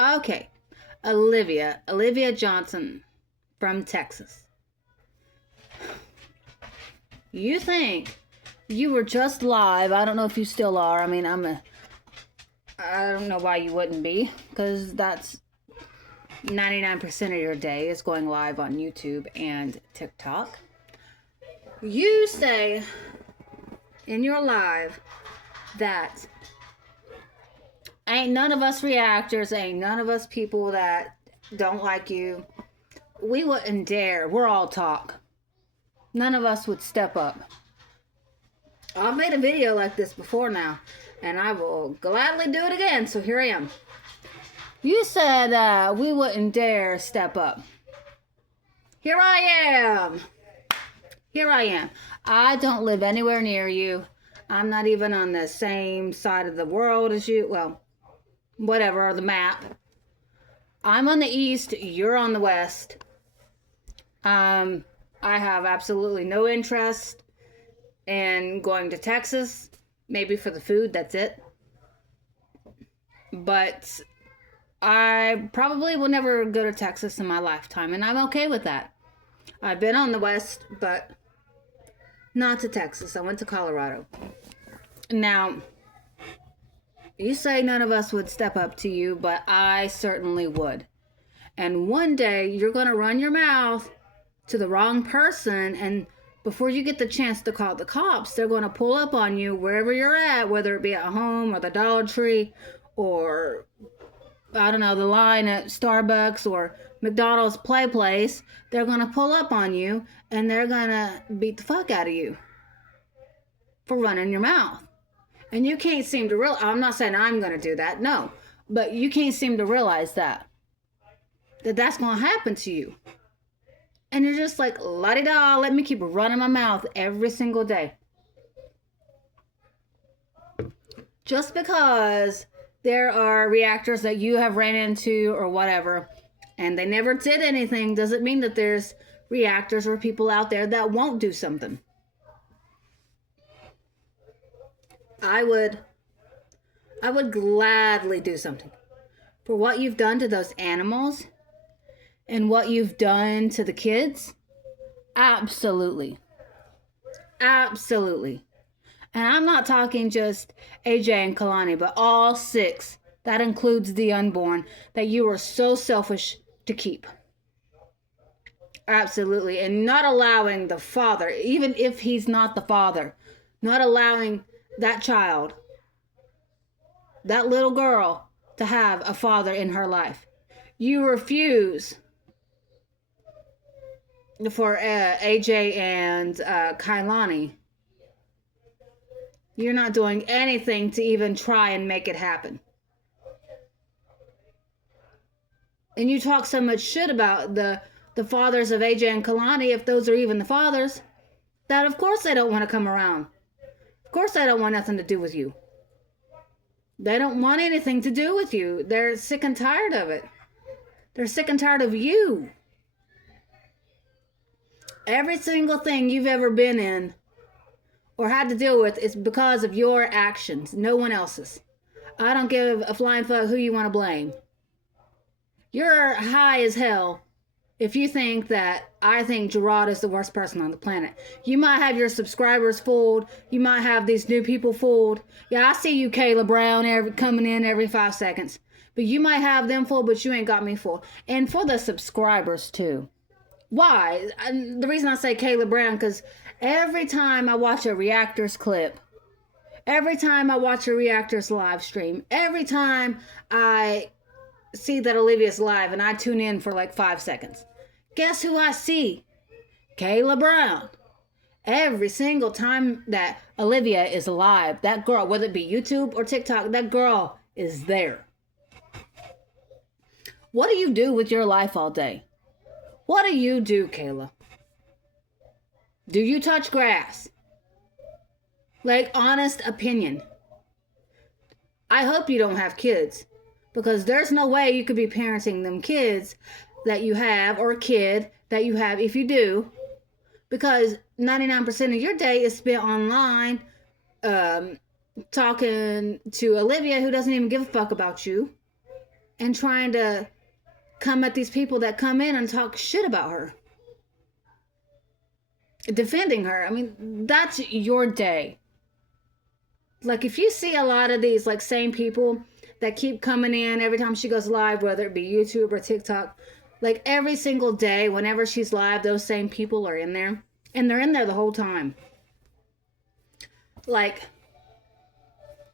Okay. Olivia Johnson from Texas. You think you were just live. I don't know if you still are. I mean, I don't know why you wouldn't be, because that's 99% of your day is going live on YouTube and TikTok. You say in your live that ain't none of us reactors, ain't none of us people that don't like you, we wouldn't dare. We're all talk. None of us would step up. I've made a video like this before now, and I will gladly do it again, so here I am. You said we wouldn't dare step up. Here I am. Here I am. I don't live anywhere near you. I'm not even on the same side of the world as you. Well, whatever, the map. I'm on the east, you're on the west. I have absolutely no interest in going to Texas. Maybe for the food, that's it. But I probably will never go to Texas in my lifetime, and I'm okay with that. I've been on the west, but not to Texas. I went to Colorado. Now, you say none of us would step up to you, but I certainly would. And one day, you're going to run your mouth to the wrong person, and before you get the chance to call the cops, they're going to pull up on you wherever you're at, whether it be at home or the Dollar Tree or, I don't know, the line at Starbucks or McDonald's Play Place. They're going to pull up on you, and they're going to beat the fuck out of you for running your mouth. And you can't seem to realize, I'm not saying I'm going to do that, no. But you can't seem to realize that's going to happen to you. And you're just like, la-di-da, let me keep running my mouth every single day. Just because there are reactors that you have ran into or whatever, and they never did anything, doesn't mean that there's reactors or people out there that won't do something. I would gladly do something for what you've done to those animals and what you've done to the kids. Absolutely. Absolutely. And I'm not talking just AJ and Kalani, but all 6. That includes the unborn that you were so selfish to keep. Absolutely. And not allowing the father, even if he's not the father, not allowing that child, that little girl, to have a father in her life. You refuse for AJ and Kailani. You're not doing anything to even try and make it happen. And you talk so much shit about the fathers of AJ and Kalani, if those are even the fathers, that of course they don't want to come around. Of course they don't want nothing to do with you. They don't want anything to do with you. They're sick and tired of it. They're sick and tired of you. Every single thing you've ever been in or had to deal with is because of your actions, no one else's. I don't give a flying fuck who you want to blame. You're high as hell if you think that I think Gerard is the worst person on the planet. You might have your subscribers fooled. You might have these new people fooled. Yeah, I see you, Kayla Brown, coming in every 5 seconds. But you might have them fooled, but you ain't got me fooled. And for the subscribers, too. Why? The reason I say Kayla Brown, because every time I watch a reactors clip, every time I watch a reactors live stream, every time I see that Olivia's live and I tune in for like 5 seconds, guess who I see? Kayla Brown. Every single time that Olivia is live, that girl, whether it be YouTube or TikTok, that girl is there. What do you do with your life all day? What do you do, Kayla? Do you touch grass? Like, honest opinion. I hope you don't have kids, because there's no way you could be parenting them kids that you have, or a kid that you have if you do, because 99% of your day is spent online talking to Olivia, who doesn't even give a fuck about you. and trying to come at these people that come in and talk shit about her, defending her. I mean, that's your day. Like, if you see a lot of these, like, same people that keep coming in every time she goes live, whether it be YouTube or TikTok, like, every single day, whenever she's live, those same people are in there. And they're in there the whole time. Like,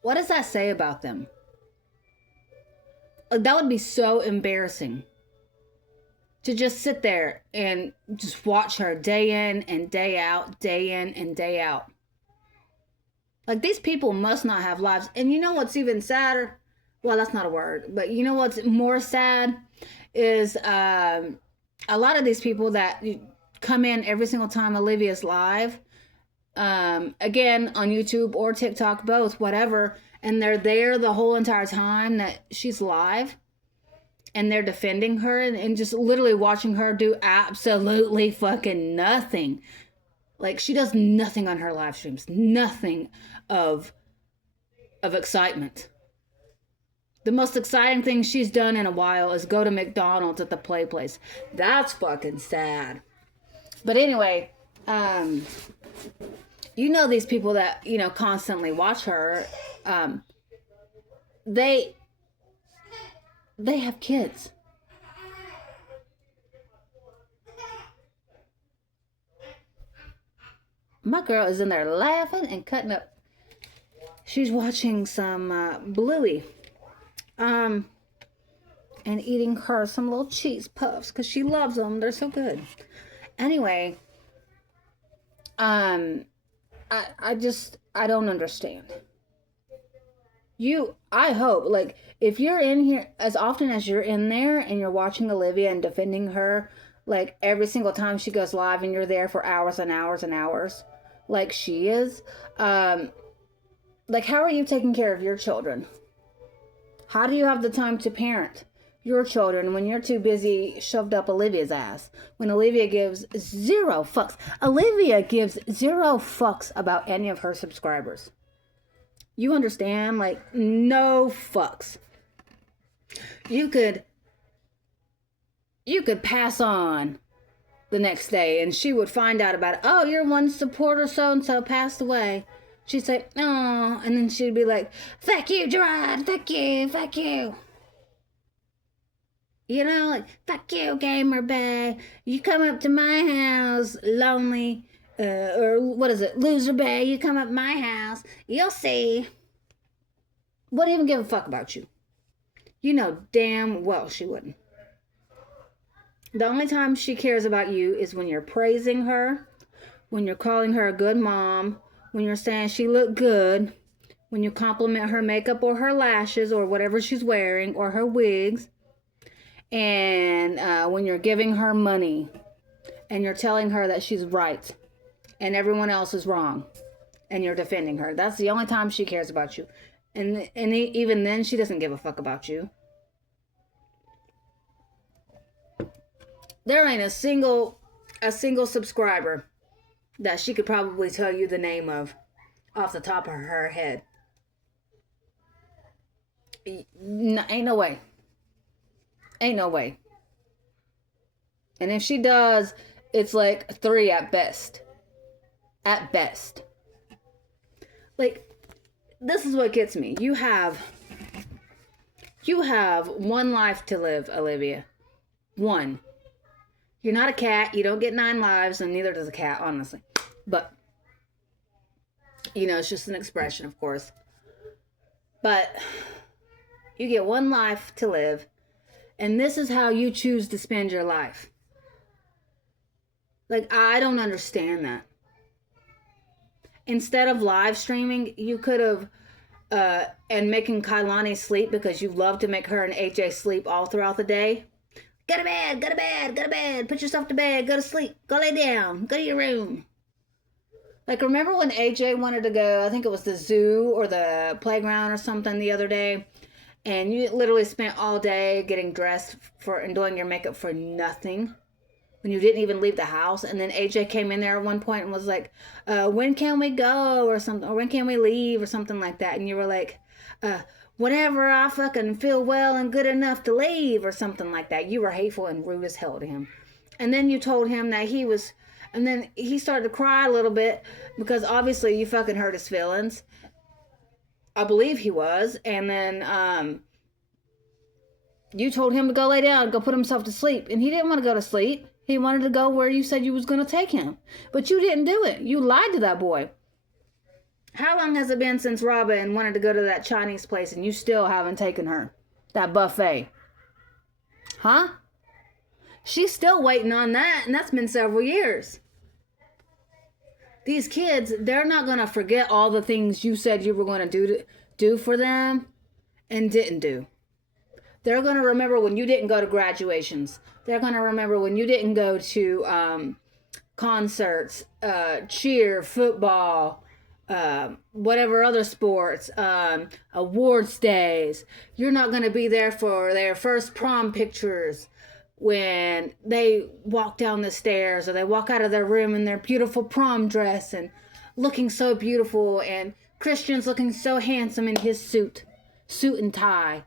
what does that say about them? Like, that would be so embarrassing. To just sit there and just watch her day in and day out, day in and day out. Like, these people must not have lives. And you know what's even sadder? Well, that's not a word. But you know what's more sad is a lot of these people that come in every single time Olivia's live. Again, on YouTube or TikTok, both, whatever. And they're there the whole entire time that she's live. And they're defending her and just literally watching her do absolutely fucking nothing. Like, she does nothing on her live streams. Nothing of excitement. The most exciting thing she's done in a while is go to McDonald's at the Play Place. That's fucking sad. But anyway, you know, these people that, you know, constantly watch her, they have kids. My girl is in there laughing and cutting up. She's watching some Bluey. And eating her some little cheese puffs because she loves them. They're so good. Anyway, I don't understand. I hope, like, if you're in here, as often as you're in there and you're watching Olivia and defending her, like, every single time she goes live and you're there for hours and hours and hours, like she is, like, how are you taking care of your children? How do you have the time to parent your children when you're too busy shoved up Olivia's ass? When Olivia gives zero fucks. Olivia gives zero fucks about any of her subscribers. You understand? Like, no fucks. You could pass on the next day and she would find out about it. Oh, your one supporter so-and-so passed away. She'd say, oh, and then she'd be like, fuck you, Gerard, fuck you, fuck you. You know, like, fuck you, Gamer Bay. You come up to my house, lonely, or what is it, Loser Bay. You come up my house, you'll see. Wouldn't even give a fuck about you. You know damn well she wouldn't. The only time she cares about you is when you're praising her, when you're calling her a good mom, when you're saying she looked good, when you compliment her makeup or her lashes or whatever she's wearing or her wigs, and when you're giving her money and you're telling her that she's right and everyone else is wrong and you're defending her. That's the only time she cares about you. And even then, she doesn't give a fuck about you. There ain't a single subscriber that she could probably tell you the name of off the top of her head. Ain't no way. Ain't no way. And if she does, it's like 3 at best. At best. Like, this is what gets me. You have one life to live, Olivia. One. You're not a cat. You don't get 9 lives, and neither does a cat, honestly. But, you know, it's just an expression, of course. But you get one life to live, and this is how you choose to spend your life. Like, I don't understand that. Instead of live streaming, you could have, and making Kailani sleep because you love to make her and AJ sleep all throughout the day. Go to bed, go to bed, go to bed. Put yourself to bed, go to sleep, go lay down, go to your room. Like, remember when AJ wanted to go, I think it was the zoo or the playground or something the other day, and you literally spent all day getting dressed for and doing your makeup for nothing when you didn't even leave the house. And then AJ came in there at one point and was like, when can we go or something, or when can we leave or something like that. And you were like, whenever I fucking feel well and good enough to leave or something like that. You were hateful and rude as hell to him. And then you told him that he was, and then he started to cry a little bit because obviously you fucking hurt his feelings. I believe he was. And then you told him to go lay down, go put himself to sleep. And he didn't want to go to sleep. He wanted to go where you said you was going to take him. But you didn't do it. You lied to that boy. How long has it been since Robin wanted to go to that Chinese place and you still haven't taken her? That buffet. Huh? She's still waiting on that, and that's been several years. These kids, they're not going to forget all the things you said you were going to do for them and didn't do. They're going to remember when you didn't go to graduations. They're going to remember when you didn't go to concerts, cheer, football, whatever other sports, awards days. You're not going to be there for their first prom pictures when they walk down the stairs or they walk out of their room in their beautiful prom dress and looking so beautiful, and Christian's looking so handsome in his suit and tie,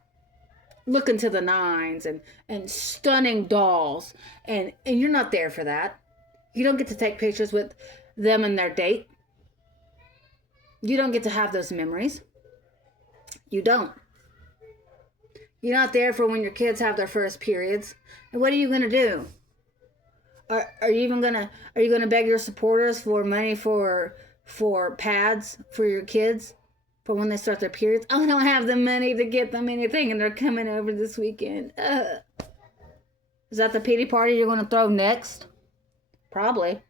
looking to the nines and stunning dolls, and you're not there for that. You don't get to take pictures with them and their date. You don't get to have those memories. You don't. You're not there for when your kids have their first periods. And what are you going to do? Are you going to beg your supporters for money for pads for your kids for when they start their periods? I don't have the money to get them anything, and they're coming over this weekend. Is that the pity party you're going to throw next? Probably.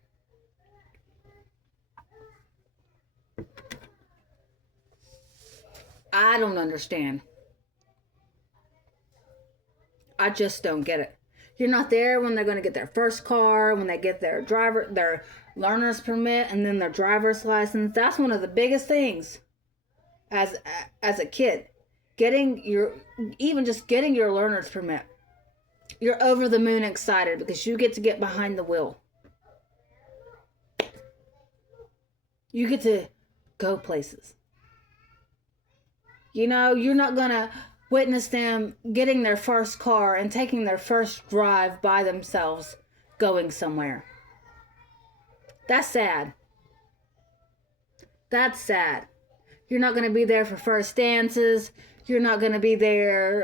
I don't understand. I just don't get it. You're not there when they're going to get their first car, when they get their learner's permit, and then their driver's license. That's one of the biggest things as a kid. Even just getting your learner's permit. You're over the moon excited because you get to get behind the wheel. You get to go places. You know, you're not going to witness them getting their first car and taking their first drive by themselves going somewhere. That's sad. That's sad. You're not going to be there for first dances. You're not going to be there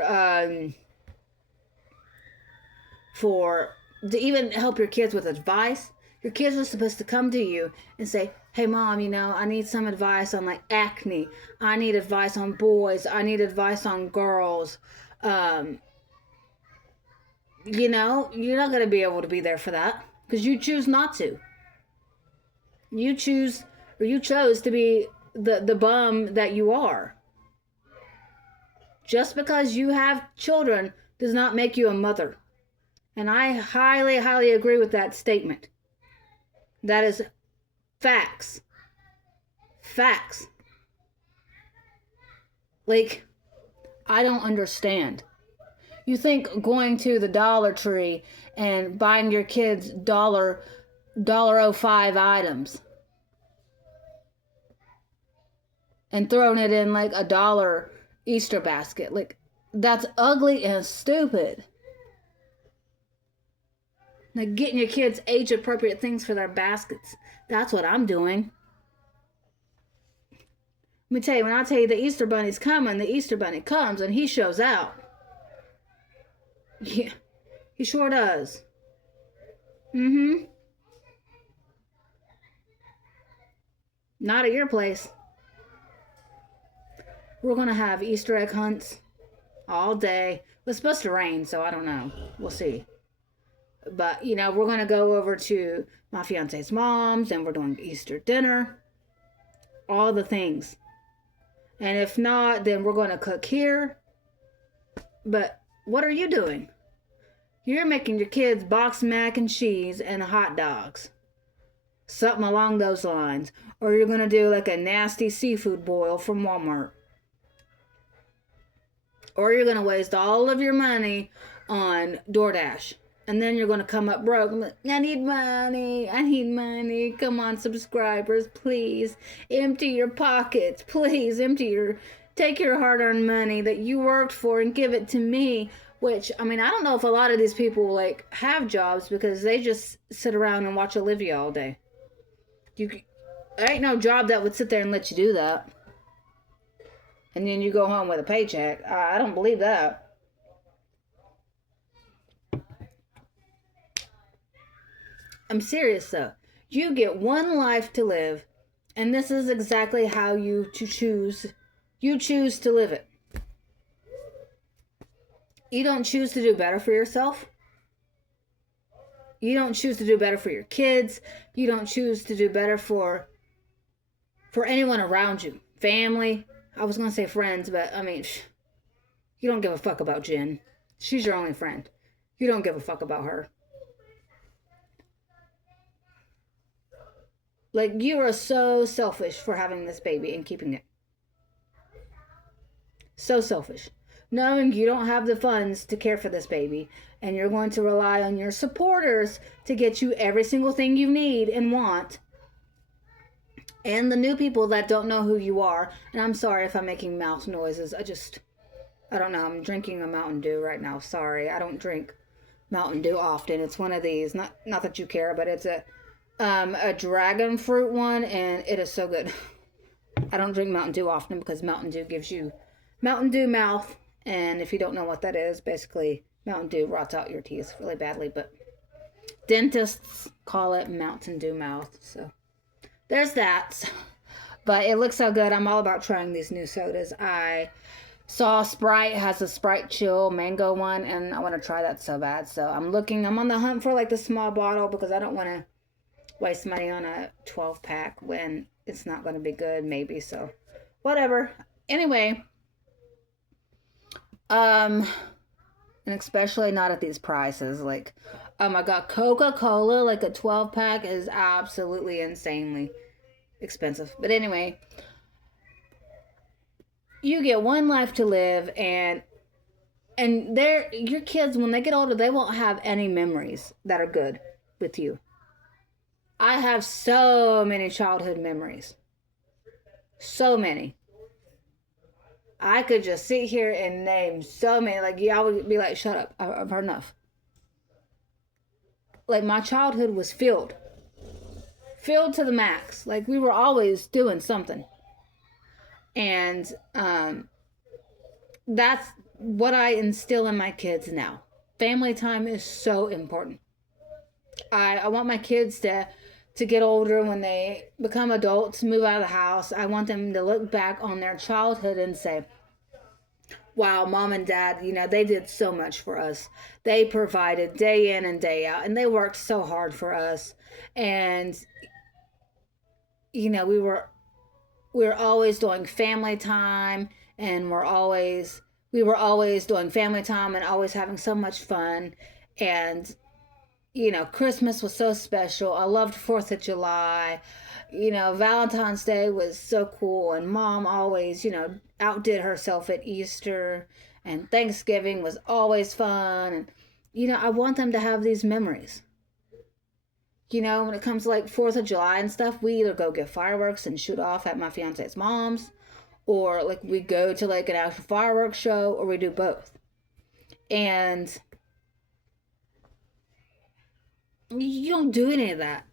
to even help your kids with advice. Your kids are supposed to come to you and say, hey, Mom, I need some advice on like acne. I need advice on boys. I need advice on girls. You're not going to be able to be there for that because you choose not to. You chose to be the bum that you are. Just because you have children does not make you a mother. And I highly, highly agree with that statement. That is facts. Facts. Like, I don't understand. You think going to the Dollar Tree and buying your kids $1.05 items and throwing it in like $1 Easter basket, like, that's ugly and stupid. Like getting your kids age-appropriate things for their baskets. That's what I'm doing. Let me tell you, when I tell you the Easter Bunny's coming, the Easter Bunny comes and he shows out. Yeah, he sure does. Not at your place. We're going to have Easter egg hunts all day. It's supposed to rain, so I don't know. We'll see. But, we're going to go over to my fiance's mom's and we're doing Easter dinner. All the things. And if not, then we're going to cook here. But what are you doing? You're making your kids boxed mac and cheese and hot dogs. Something along those lines. Or you're going to do like a nasty seafood boil from Walmart. Or you're going to waste all of your money on DoorDash. And then you're going to come up broke. I need money. Come on, subscribers, please. Empty your pockets. Please, empty take your hard-earned money that you worked for and give it to me. Which, I mean, I don't know if a lot of these people like have jobs because they just sit around and watch Olivia all day. There ain't no job that would sit there and let you do that. And then you go home with a paycheck. I don't believe that. I'm serious though. You get one life to live, and this is exactly how you choose. You choose to live it. You don't choose to do better for yourself. You don't choose to do better for your kids. You don't choose to do better for anyone around you. Family. I was going to say friends, but I mean, you don't give a fuck about Jen. She's your only friend. You don't give a fuck about her. Like, you are so selfish for having this baby and keeping it. So selfish. Knowing you don't have the funds to care for this baby, and you're going to rely on your supporters to get you every single thing you need and want, and the new people that don't know who you are. And I'm sorry if I'm making mouth noises. I don't know. I'm drinking a Mountain Dew right now. Sorry, I don't drink Mountain Dew often. It's one of these, not that you care, but it's a dragon fruit one, and it is so good. I don't drink Mountain Dew often because Mountain Dew gives you Mountain Dew mouth. And if you don't know what that is, basically Mountain Dew rots out your teeth really badly, but dentists call it Mountain Dew mouth. So there's that. But it looks so good. I'm all about trying these new sodas. I saw Sprite has a Sprite Chill mango one, and I want to try that so bad. So I'm on the hunt for like the small bottle because I don't want to waste money on a 12 pack when it's not going to be good, maybe. So whatever. Anyway, and especially not at these prices. Like, oh my god, Coca-Cola, like a 12 pack is absolutely insanely expensive. But anyway, you get one life to live, and your kids, when they get older, they won't have any memories that are good with you. I have so many childhood memories. So many. I could just sit here and name so many. Like, y'all would be like, shut up. I've heard enough. Like, my childhood was filled to the max. Like, we were always doing something. And that's what I instill in my kids now. Family time is so important. I want my kids to get older, when they become adults, move out of the house. I want them to look back on their childhood and say, wow, mom and dad, they did so much for us. They provided day in and day out, and they worked so hard for us. And, we were always doing family time, and we were always doing family time and always having so much fun. And Christmas was so special. I loved 4th of July. Valentine's Day was so cool. And mom always, outdid herself at Easter. And Thanksgiving was always fun. And, I want them to have these memories. When it comes to like 4th of July and stuff, we either go get fireworks and shoot off at my fiance's mom's, or like we go to like an actual fireworks show, or we do both. And you don't do any of that.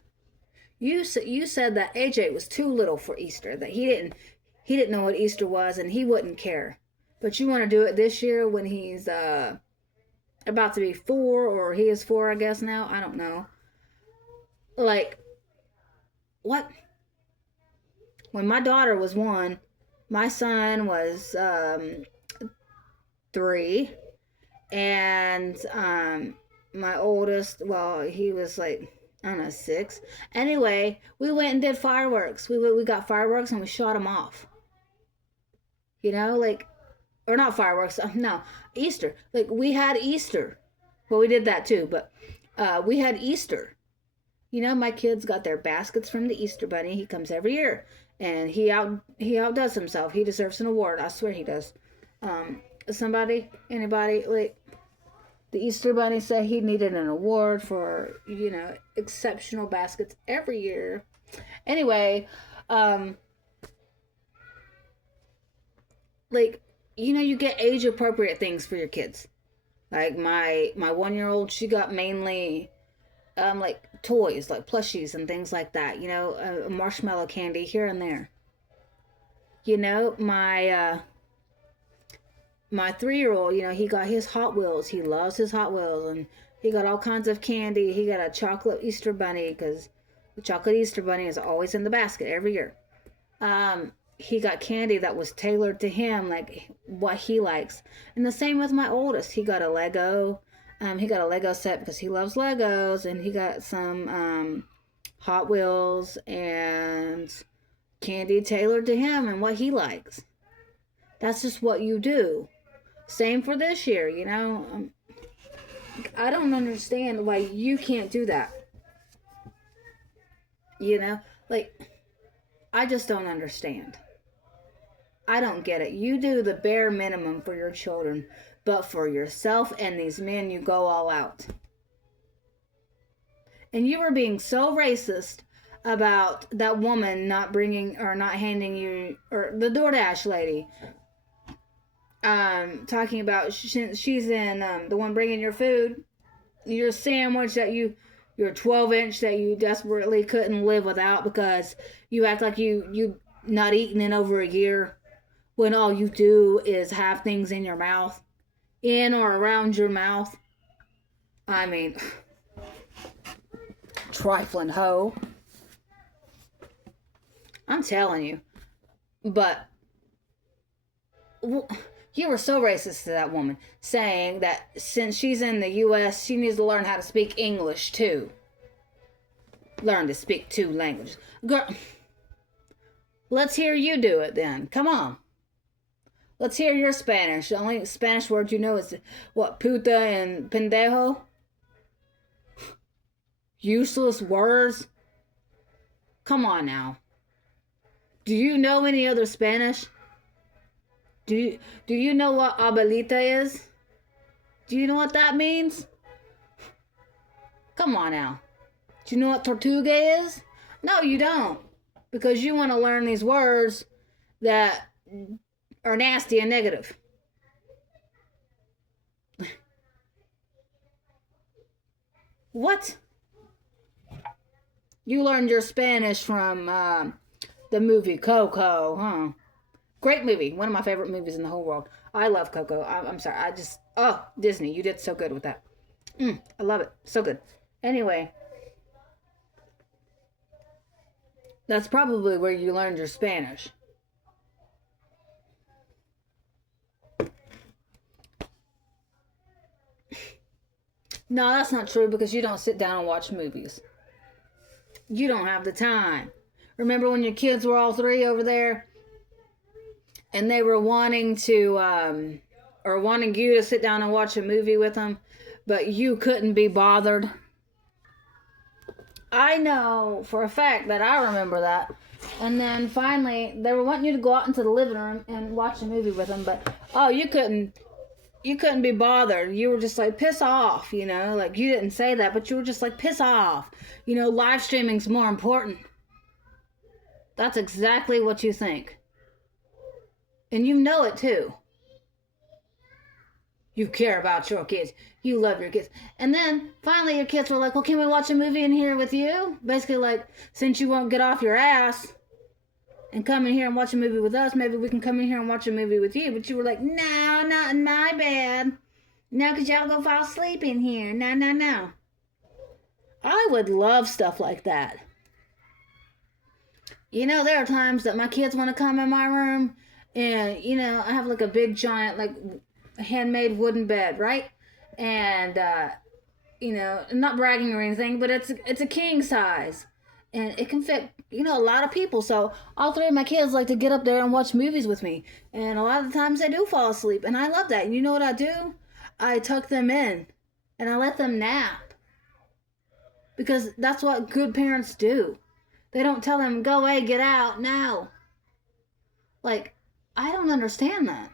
You said that AJ was too little for Easter, that he didn't know what Easter was, and he wouldn't care. But you want to do it this year when he's about to be 4, or he is 4, I guess now. I don't know. Like, what? When my daughter was 1, my son was 3, and my oldest, well, he was like, I don't know, 6. Anyway, we went and did fireworks. We got fireworks and we shot them off. Like, or not fireworks, no, Easter. Like, we had Easter. Well, we did that too, but we had Easter. My kids got their baskets from the Easter Bunny. He comes every year, and he outdoes himself. He deserves an award. I swear he does. Anybody, like, the Easter Bunny said he needed an award for, exceptional baskets every year. Anyway, like, you get age appropriate things for your kids. Like my 1 year old, she got mainly like toys, like plushies and things like that. Marshmallow candy here and there. My 3 year old, he got his Hot Wheels. He loves his Hot Wheels, and he got all kinds of candy. He got a chocolate Easter bunny because the chocolate Easter bunny is always in the basket every year. He got candy that was tailored to him, like what he likes. And the same with my oldest. He got a Lego. He got a Lego set because he loves Legos, and he got some Hot Wheels and candy tailored to him and what he likes. That's just what you do. Same for this year, I don't understand why you can't do that. Like, I just don't understand. I don't get it. You do the bare minimum for your children, but for yourself and these men, you go all out. And you were being so racist about that woman not bringing or not handing you, or the DoorDash lady, talking about she's in the one bringing your food, your sandwich that your 12-inch that you desperately couldn't live without because you act like you not eaten in over a year when all you do is have things in your mouth, in or around your mouth. I mean, trifling hoe. I'm telling you. But you were so racist to that woman, saying that since she's in the U.S., she needs to learn how to speak English too. Learn to speak two languages. Girl, let's hear you do it then. Come on. Let's hear your Spanish. The only Spanish word you know is, what, puta and pendejo? Useless words? Come on now. Do you know any other Spanish? Do you know what abuelita is? Do you know what that means? Come on now. Do you know what tortuga is? No, you don't. Because you want to learn these words that are nasty and negative. What? You learned your Spanish from the movie Coco, huh? Great movie. One of my favorite movies in the whole world. I love Coco. I'm sorry. Disney. You did so good with that. I love it. So good. Anyway. That's probably where you learned your Spanish. No, that's not true because you don't sit down and watch movies. You don't have the time. Remember when your kids were all three over there? And they were wanting you to sit down and watch a movie with them, but you couldn't be bothered. I know for a fact that I remember that. And then finally, they were wanting you to go out into the living room and watch a movie with them, but you couldn't be bothered. You were just like, piss off, like you didn't say that, but you were just like, piss off. Live streaming's more important. That's exactly what you think. And you know it too. You care about your kids. You love your kids. And then finally your kids were like, well, can we watch a movie in here with you? Basically like, since you won't get off your ass and come in here and watch a movie with us, maybe we can come in here and watch a movie with you. But you were like, no, not in my bed. No, because y'all go fall asleep in here. No. I would love stuff like that. There are times that my kids want to come in my room and, I have like a big giant, like, handmade wooden bed, right? And, I'm not bragging or anything, but it's a king size. And it can fit, a lot of people. So all three of my kids like to get up there and watch movies with me. And a lot of the times they do fall asleep. And I love that. And you know what I do? I tuck them in and I let them nap. Because that's what good parents do. They don't tell them, go away, get out, no. Like, I don't understand that.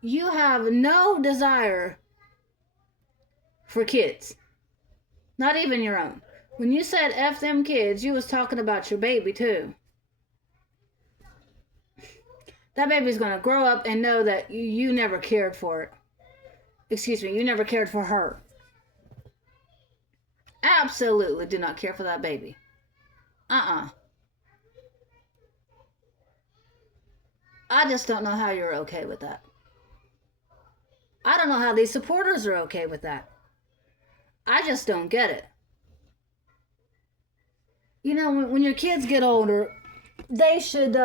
You have no desire for kids. Not even your own. When you said F them kids, you was talking about your baby too. That baby's going to grow up and know that you never cared for it. Excuse me, you never cared for her. Absolutely do not care for that baby. I just don't know how you're okay with that. I don't know how these supporters are okay with that. I just don't get it. You know, when your kids get older, they should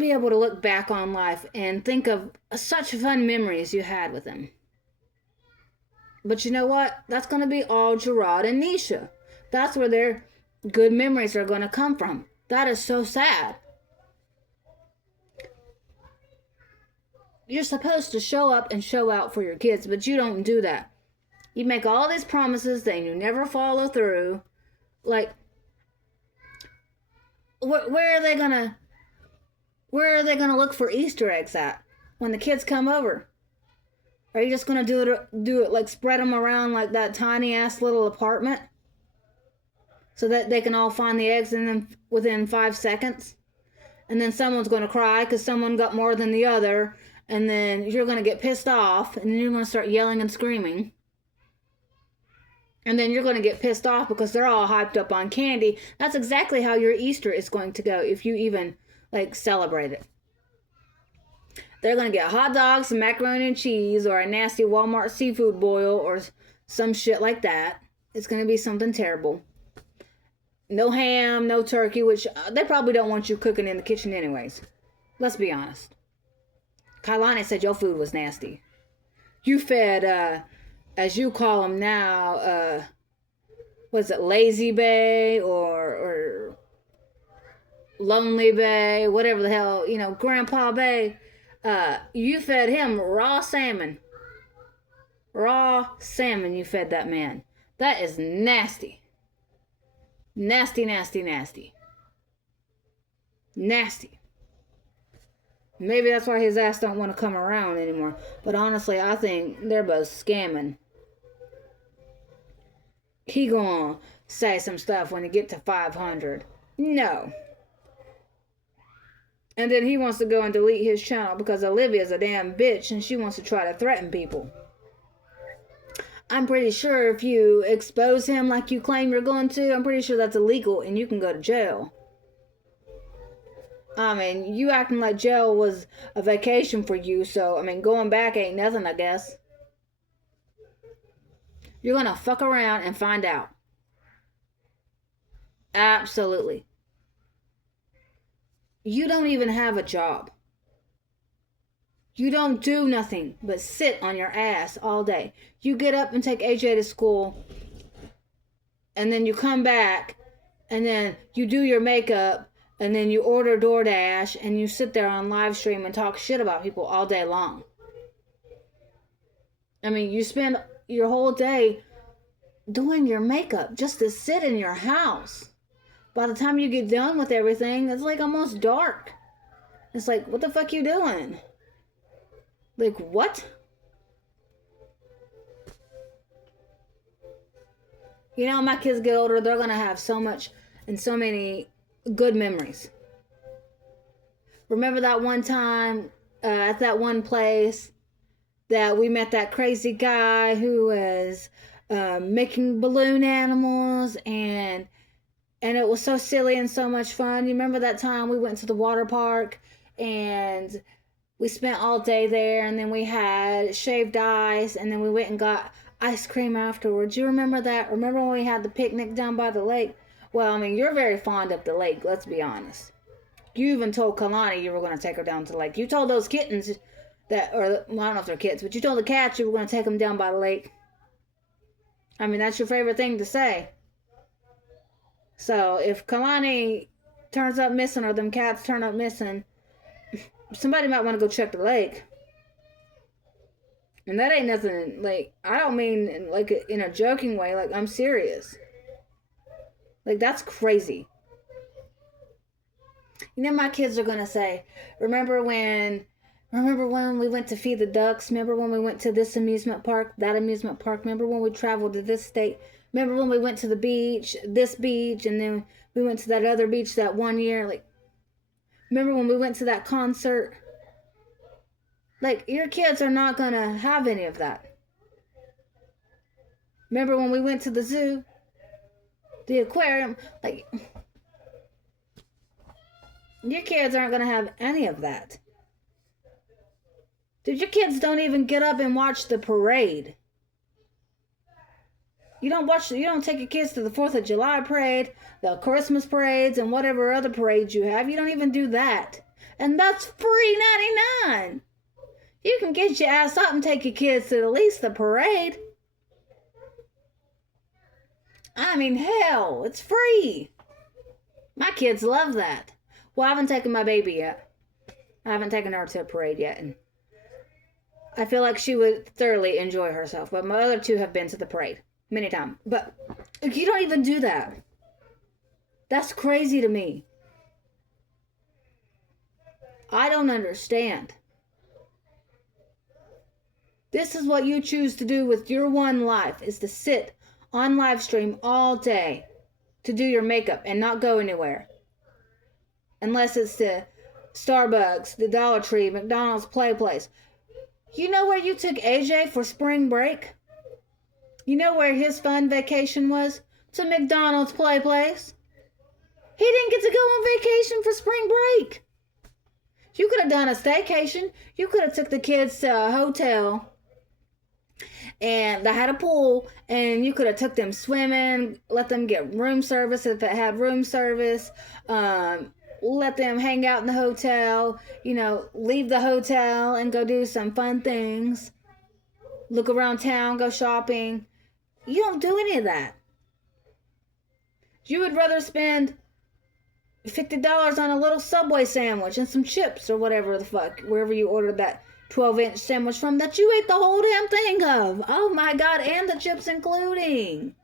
be able to look back on life and think of such fun memories you had with them. But you know what? That's going to be all Gerard and Nisha. That's where their good memories are going to come from. That is so sad. You're supposed to show up and show out for your kids, but you don't do that. You make all these promises that you never follow through. Like, where are they gonna look for Easter eggs at when the kids come over? Are you just gonna do it like spread them around like that tiny ass little apartment, so that they can all find the eggs in them within 5 seconds? And then someone's gonna cry because someone got more than the other, and then you're gonna get pissed off, and then you're gonna start yelling and screaming. And then you're going to get pissed off because they're all hyped up on candy. That's exactly how your Easter is going to go if you even, like, celebrate it. They're going to get hot dogs and macaroni and cheese or a nasty Walmart seafood boil or some shit like that. It's going to be something terrible. No ham, no turkey, which they probably don't want you cooking in the kitchen anyways. Let's be honest. Kailani said your food was nasty. You fed, as you call them now, was it Lazy Bay or Lonely Bay, whatever the hell, Grandpa Bay. You fed him raw salmon. Raw salmon you fed that man. That is nasty. Nasty, nasty, nasty. Nasty. Maybe that's why his ass don't want to come around anymore. But honestly, I think they're both scamming. He gonna say some stuff when he get to 500. No. And then he wants to go and delete his channel because Olivia's a damn bitch and she wants to try to threaten people. I'm pretty sure if you expose him like you claim you're going to, I'm pretty sure that's illegal and you can go to jail. I mean, you acting like jail was a vacation for you, so, I mean, going back ain't nothing, I guess. You're gonna fuck around and find out. Absolutely. You don't even have a job. You don't do nothing but sit on your ass all day. You get up and take AJ to school, and then you come back, and then you do your makeup, and then you order DoorDash, and you sit there on live stream and talk shit about people all day long. I mean, you spend your whole day doing your makeup just to sit in your house. By the time you get done with everything, it's like almost dark. It's like, what the fuck you doing? Like, what? You know, my kids get older, they're gonna have so much and so many good memories. Remember that one time at that one place that we met that crazy guy who was making balloon animals, and it was so silly and so much fun. You remember that time we went to the water park and we spent all day there, and then we had shaved ice, and then we went and got ice cream afterwards. You remember that? Remember when we had the picnic down by the lake? Well, I mean, you're very fond of the lake, let's be honest. You even told Kalani you were going to take her down to the lake. You told those kittens that, or well, I don't know if they're kids, but you told the cats you were going to take them down by the lake. I mean, that's your favorite thing to say. So if Kalani turns up missing, or them cats turn up missing, somebody might want to go check the lake. And that ain't nothing, like, I don't mean like in a joking way, like, I'm serious. Like, that's crazy. You know, my kids are gonna say, remember when we went to feed the ducks? Remember when we went to this amusement park, that amusement park? Remember when we traveled to this state? Remember when we went to the beach, this beach, and then we went to that other beach that one year? Like, Remember when we went to that concert? Like, your kids are not gonna have any of that. Remember when we went to the zoo? The aquarium? Like, your kids aren't gonna have any of that. Dude, your kids don't even get up and watch the parade. You don't take your kids to the 4th of July parade, the Christmas parades, and whatever other parades you have. You don't even do that. And that's free 99. You can get your ass up and take your kids to at least the parade. I mean, hell, it's free. My kids love that. Well, I haven't taken my baby yet. I haven't taken her to a parade yet. And I feel like she would thoroughly enjoy herself. But my other two have been to the parade many times. But you don't even do that. That's crazy to me. I don't understand. This is what you choose to do with your one life, is to sit on live stream all day to do your makeup and not go anywhere. Unless it's the Starbucks, the Dollar Tree, McDonald's, Play Place. You know where you took AJ for spring break? You know where his fun vacation was? To McDonald's, Play Place. He didn't get to go on vacation for spring break. You could have done a staycation. You could have took the kids to a hotel and they had a pool, and you could have took them swimming, let them get room service if it had room service, let them hang out in the hotel, leave the hotel and go do some fun things, look around town, go shopping. You don't do any of that. You would rather spend $50 on a little Subway sandwich and some chips or whatever the fuck, wherever you ordered that 12-inch sandwich from that you ate the whole damn thing of. Oh my God, and the chips including.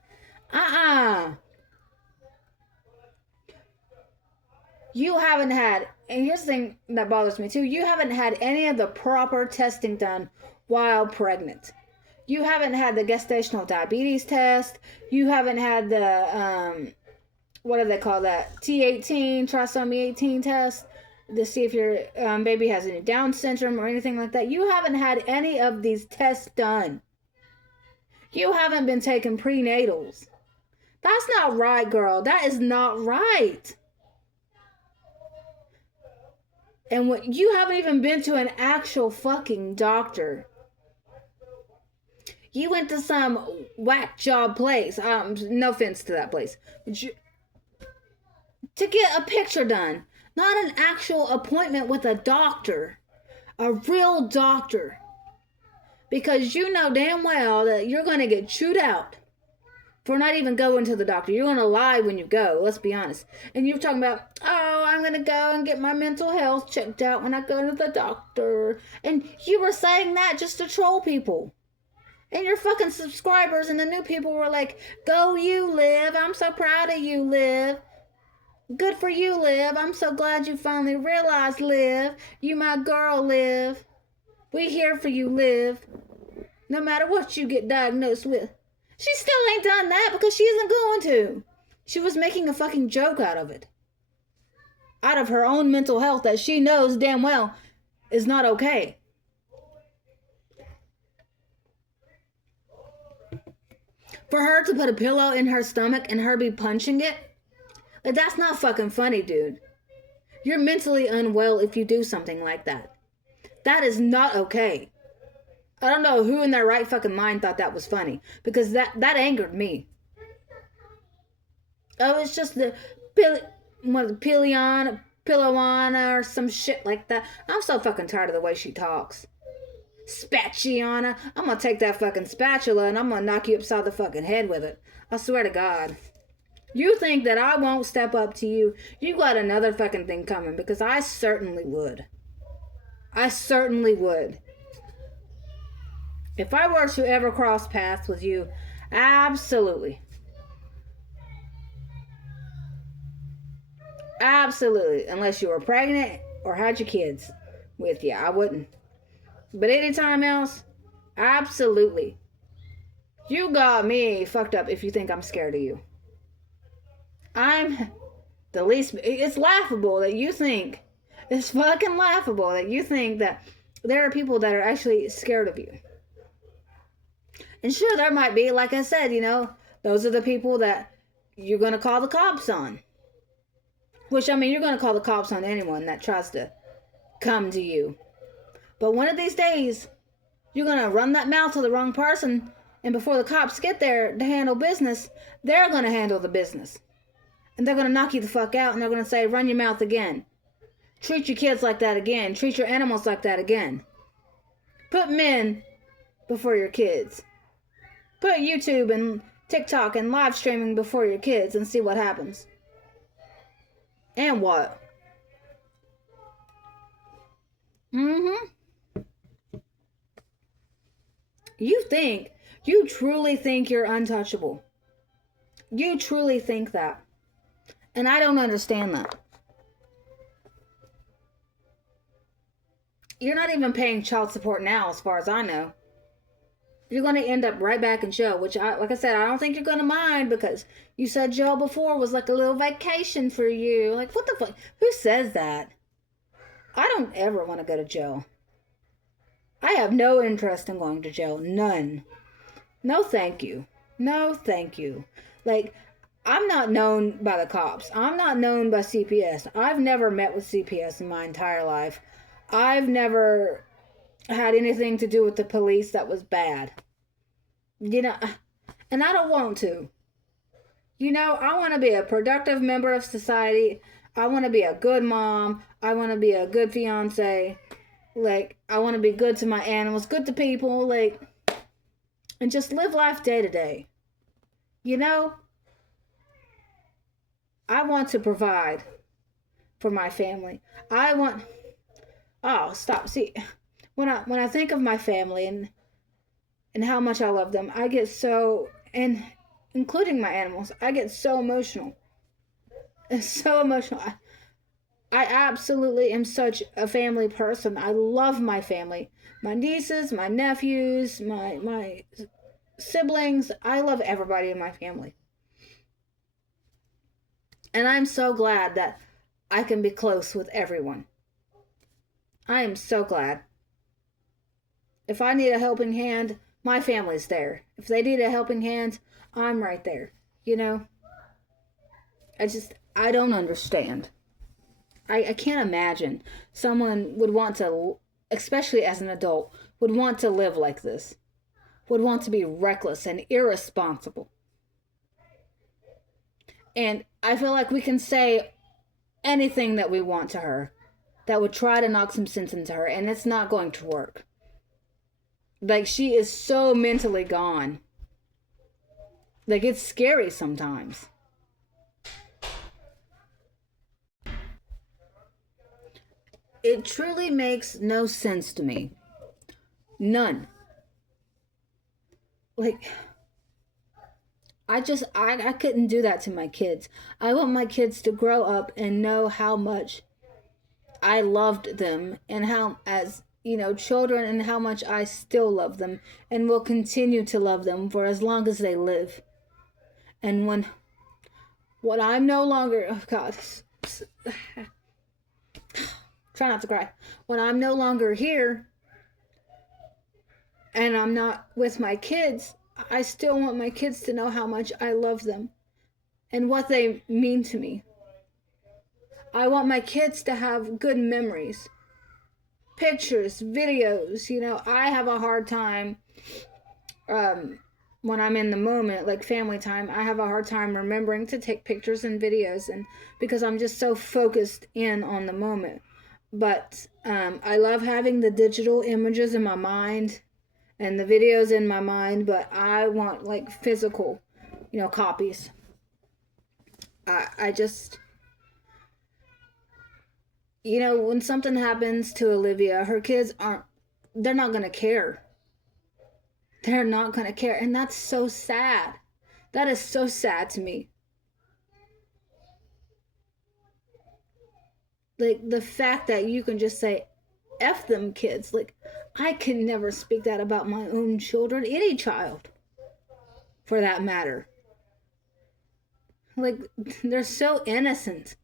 You haven't had, and here's the thing that bothers me too, you haven't had any of the proper testing done while pregnant. You haven't had the gestational diabetes test. You haven't had the, what do they call that? T18, trisomy 18 test to see if your baby has any Down syndrome or anything like that. You haven't had any of these tests done. You haven't been taking prenatals. That's not right, girl. That is not right. And you haven't even been to an actual fucking doctor. You went to some whack job place. No offense to that place. To get a picture done. Not an actual appointment with a doctor. A real doctor. Because you know damn well that you're going to get chewed out for not even going to the doctor. You're going to lie when you go, let's be honest. And you're talking about, oh, I'm going to go and get my mental health checked out when I go to the doctor. And you were saying that just to troll people. And your fucking subscribers and the new people were like, go you, Liv. I'm so proud of you, Liv. Good for you, Liv. I'm so glad you finally realized, Liv. You my girl, Liv. We here for you, Liv. No matter what you get diagnosed with. She still ain't done that because she isn't going to. She was making a fucking joke out of it. Out of her own mental health that she knows damn well is not okay. For her to put a pillow in her stomach and her be punching it, like, that's not fucking funny, dude. You're mentally unwell if you do something like that. That is not okay. I don't know who in their right fucking mind thought that was funny, because that angered me. Oh, it's just the Piliana or some shit like that. I'm so fucking tired of the way she talks. Spatchiana. I'm gonna take that fucking spatula and I'm gonna knock you upside the fucking head with it. I swear to God. You think that I won't step up to you? You got another fucking thing coming, because I certainly would. I certainly would. If I were to ever cross paths with you, absolutely. Absolutely. Unless you were pregnant or had your kids with you, I wouldn't. But anytime else, absolutely. You got me fucked up if you think I'm scared of you. I'm the least. It's laughable that you think It's fucking laughable that you think that there are people that are actually scared of you. And sure, there might be, like I said, those are the people that you're going to call the cops on. Which, I mean, you're going to call the cops on anyone that tries to come to you. But one of these days, you're going to run that mouth to the wrong person. And before the cops get there to handle business, they're going to handle the business. And they're going to knock you the fuck out. And they're going to say, run your mouth again. Treat your kids like that again. Treat your animals like that again. Put men before your kids. Put YouTube and TikTok and live streaming before your kids and see what happens. And what? You truly think you're untouchable. You truly think that. And I don't understand that. You're not even paying child support now, as far as I know. You're going to end up right back in jail, which, like I said, I don't think you're going to mind because you said jail before was like a little vacation for you. Like, what the fuck? Who says that? I don't ever want to go to jail. I have no interest in going to jail. None. No, thank you. No, thank you. Like, I'm not known by the cops. I'm not known by CPS. I've never met with CPS in my entire life. I've never had anything to do with the police that was bad. And I don't want to. I want to be a productive member of society. I want to be a good mom. I want to be a good fiance. Like, I want to be good to my animals, good to people, like, and just live life day to day. I want to provide for my family. Oh, stop. See, when I think of my family and how much I love them, I get so, and including my animals, I get so emotional. It's so emotional. I absolutely am such a family person. I love my family. My nieces, my nephews, my siblings. I love everybody in my family. And I'm so glad that I can be close with everyone. I am so glad. If I need a helping hand, my family's there. If they need a helping hand, I'm right there. I don't understand. I can't imagine someone would want to, especially as an adult, would want to live like this. Would want to be reckless and irresponsible. And I feel like we can say anything that we want to her that would try to knock some sense into her, and it's not going to work. Like, she is so mentally gone. Like, it's scary sometimes. It truly makes no sense to me. None. Like, I couldn't do that to my kids. I want my kids to grow up and know how much I loved them and how, as children, and how much I still love them and will continue to love them for as long as they live. And when I'm no longer, oh God, try not to cry. When I'm no longer here and I'm not with my kids, I still want my kids to know how much I love them and what they mean to me. I want my kids to have good memories, pictures, videos. I have a hard time when I'm in the moment, like family time, I have a hard time remembering to take pictures and videos, and because I'm just so focused in on the moment. But I love having the digital images in my mind and the videos in my mind, but I want like physical, copies. I just, when something happens to Olivia, her kids they're not going to care. They're not going to care. And that's so sad. That is so sad to me. Like, the fact that you can just say, F them kids. Like, I can never speak that about my own children, any child, for that matter. Like, they're so innocent.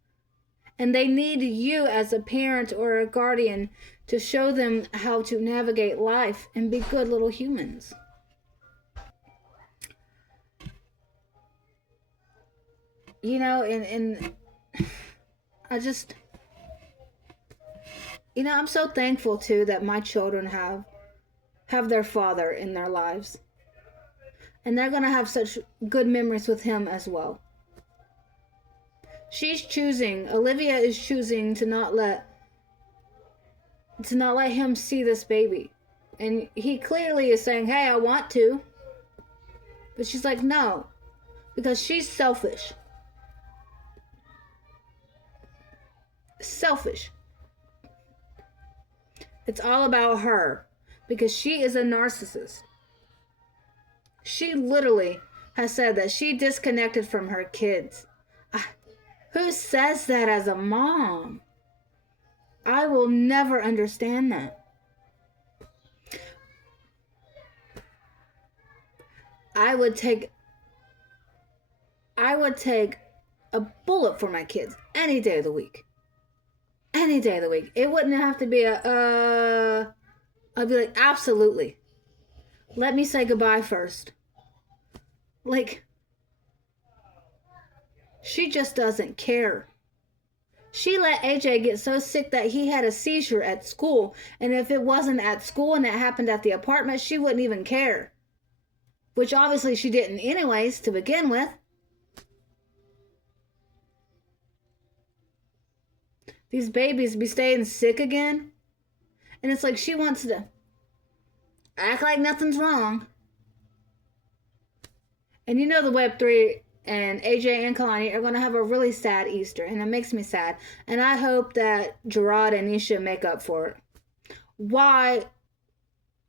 And they need you as a parent or a guardian to show them how to navigate life and be good little humans. And I just, I'm so thankful too that my children have their father in their lives. And they're going to have such good memories with him as well. Olivia is choosing to not let him see this baby. And he clearly is saying, hey, I want to. But she's like, no. Because she's selfish. Selfish. It's all about her. Because she is a narcissist. She literally has said that she disconnected from her kids. Who says that as a mom? I will never understand that. I would take a bullet for my kids any day of the week. Any day of the week. It wouldn't have to be I'd be like, absolutely. Let me say goodbye first. Like, she just doesn't care. She let AJ get so sick that he had a seizure at school. And if it wasn't at school and it happened at the apartment, she wouldn't even care. Which obviously she didn't anyways to begin with. These babies be staying sick again. And it's like she wants to act like nothing's wrong. And the Web3 and AJ and Kalani are going to have a really sad Easter. And it makes me sad. And I hope that Gerard and Nisha make up for it. Why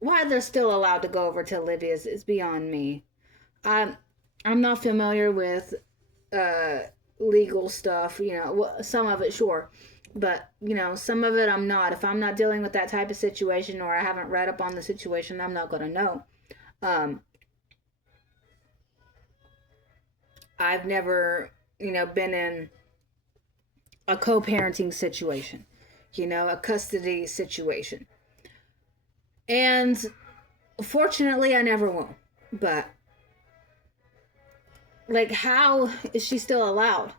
they're still allowed to go over to Olivia's is beyond me. I'm not familiar with legal stuff. Some of it, sure. But, some of it I'm not. If I'm not dealing with that type of situation or I haven't read up on the situation, I'm not going to know. I've never, been in a co-parenting situation, a custody situation. And fortunately, I never will. But, like, how is she still allowed?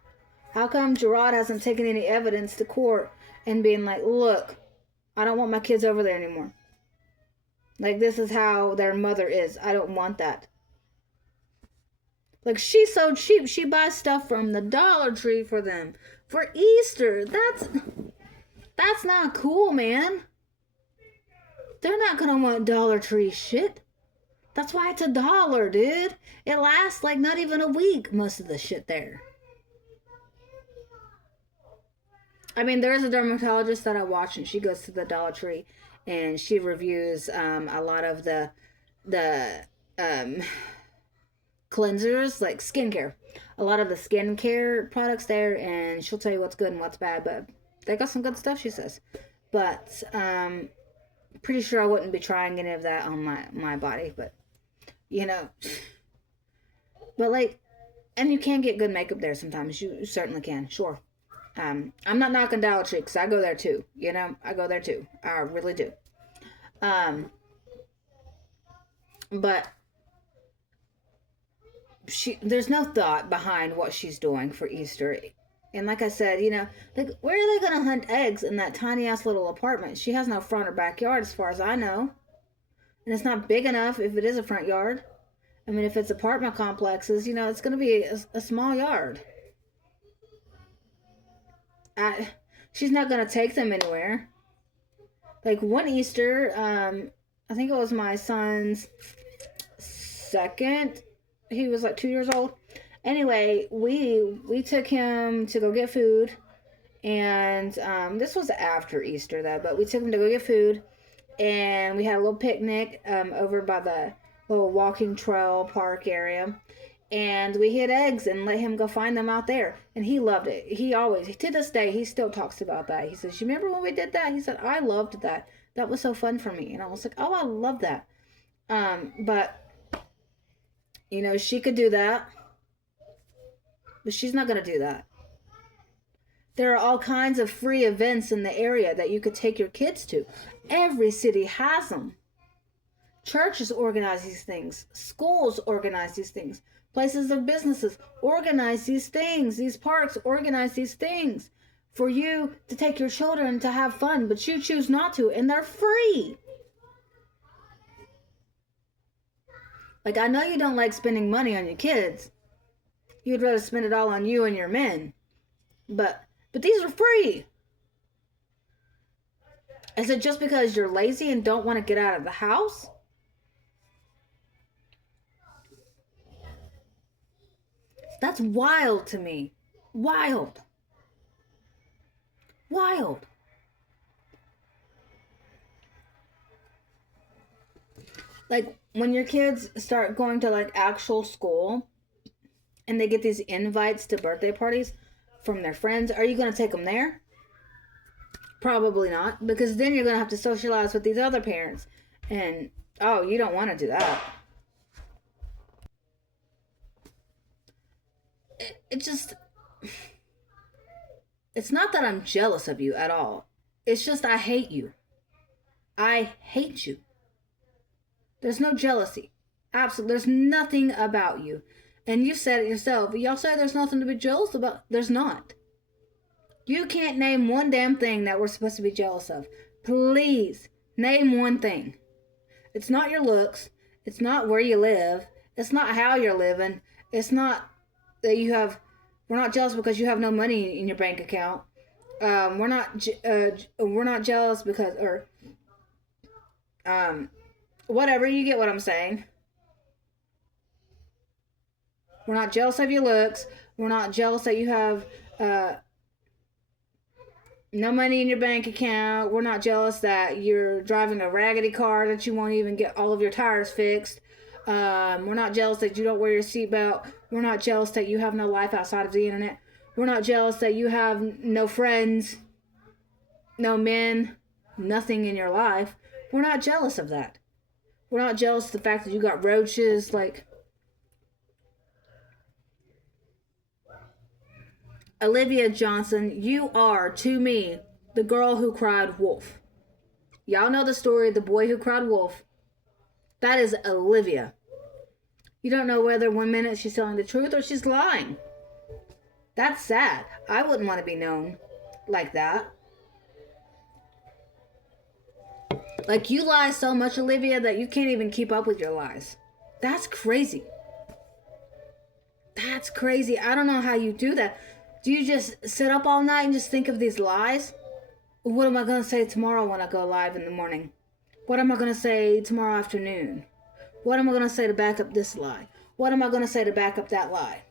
How come Gerard hasn't taken any evidence to court and being like, look, I don't want my kids over there anymore. Like, this is how their mother is. I don't want that. Like, she's so cheap. She buys stuff from the Dollar Tree for them. For Easter. That's not cool, man. They're not going to want Dollar Tree shit. That's why it's $1, dude. It lasts like not even a week, most of the shit there. I mean, there is a dermatologist that I watch, and she goes to the Dollar Tree, and she reviews a lot of the cleansers, like skincare. A lot of the skincare products there, and she'll tell you what's good and what's bad, but they got some good stuff, she says. But pretty sure I wouldn't be trying any of that on my body, but but like, and you can get good makeup there sometimes. You certainly can, sure. I'm not knocking Dollar Tree, because I go there too. I go there too. I really do. But there's no thought behind what she's doing for Easter. And like I said, like, where are they going to hunt eggs in that tiny ass little apartment? She has no front or backyard as far as I know. And it's not big enough if it is a front yard. I mean, if it's apartment complexes, it's going to be a small yard. She's not going to take them anywhere. Like, one Easter, I think it was my son's second. He was like 2 years old. Anyway, we took him to go get food. And this was after Easter, though. But we took him to go get food. And we had a little picnic over by the little walking trail park area. And we hid eggs and let him go find them out there. And he loved it. He always, to this day, he still talks about that. He says, you remember when we did that? He said, I loved that. That was so fun for me. And I was like, oh, I love that. But, she could do that. But she's not going to do that. There are all kinds of free events in the area that you could take your kids to. Every city has them. Churches organize these things. Schools organize these things. Places of businesses organize these things. These parks organize these things for you to take your children to have fun, but you choose not to, and they're free. Like, I know you don't like spending money on your kids. You'd rather spend it all on you and your men. But these are free. Is it just because you're lazy and don't want to get out of the house? That's wild to me. Wild. Wild. Like, when your kids start going to like actual school and they get these invites to birthday parties from their friends, are you going to take them there? Probably not, because then you're going to have to socialize with these other parents. And, oh, you don't want to do that. It just, it's not that I'm jealous of you at all. It's just I hate you. I hate you. There's no jealousy. Absolutely. There's nothing about you. And you said it yourself. Y'all say there's nothing to be jealous about. There's not. You can't name one damn thing that we're supposed to be jealous of. Please, name one thing. It's not your looks. It's not where you live. It's not how you're living. It's not that you have... We're not jealous because you have no money in your bank account. We're not jealous because... whatever, you get what I'm saying. We're not jealous of your looks. We're not jealous that you have no money in your bank account. We're not jealous that you're driving a raggedy car that you won't even get all of your tires fixed. We're not jealous that you don't wear your seatbelt. We're not jealous that you have no life outside of the internet. We're not jealous that you have no friends, no men, nothing in your life. We're not jealous of that. We're not jealous of the fact that you got roaches. Like, Olivia Johnson, you are, to me, the girl who cried wolf. Y'all know the story of the boy who cried wolf. That is Olivia. You don't know whether 1 minute she's telling the truth or she's lying. That's sad. I wouldn't want to be known like that. Like, you lie so much, Olivia, that you can't even keep up with your lies. That's crazy. That's crazy. I don't know how you do that. Do you just sit up all night and just think of these lies? What am I going to say tomorrow when I go live in the morning? What am I going to say tomorrow afternoon? What am I going to say to back up this lie? What am I going to say to back up that lie?